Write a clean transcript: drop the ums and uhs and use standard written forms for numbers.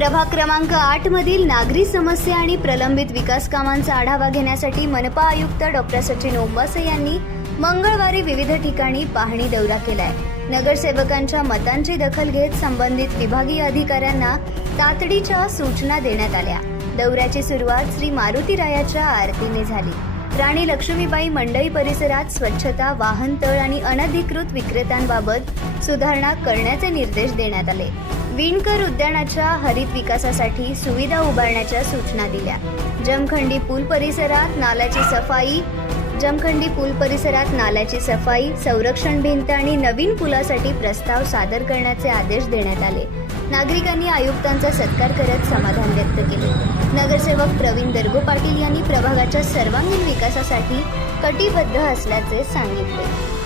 प्रभाग क्रमांक 8 मधील नागरी समस्या आणि प्रलंबित विकास कामांचा आढावा घेण्यासाठी मनपा आयुक्त डॉक्टर सचिन ओंबासे यांनी मंगळवारी विविध ठिकाणी पाहणी दौरा केलाय। नगरसेवकांच्या मतांची दखल घेत संबंधित विभागीय अधिकाऱ्यांना तातडीच्या सूचना देण्यात आल्या। दौऱ्याची सुरुवात श्री मारुतीरायाच्या आरतीने झाली। राणी लक्ष्मीबाई मंडई परिसरात स्वच्छता, वाहनतळ आणि अनधिकृत विक्रेत्यांबाबत सुधारणा करण्याचे निर्देश देण्यात आले। विणकर उद्यानाच्या हरित विकासासाठी सुविधा उभारण्याच्या सूचना दिल्या। जमखंडी पूल परिसरात नाल्याची सफाई, संरक्षण भिंत आणि नवीन पुलासाठी प्रस्ताव सादर करण्याचे आदेश देण्यात आले। नागरिकांनी आयुक्तांचा सत्कार करत समाधान व्यक्त केले। नगरसेवक प्रवीण दर्गो पाटील यांनी प्रभागाच्या सर्वांगीण विकासासाठी कटिबद्ध असल्याचे सांगितले।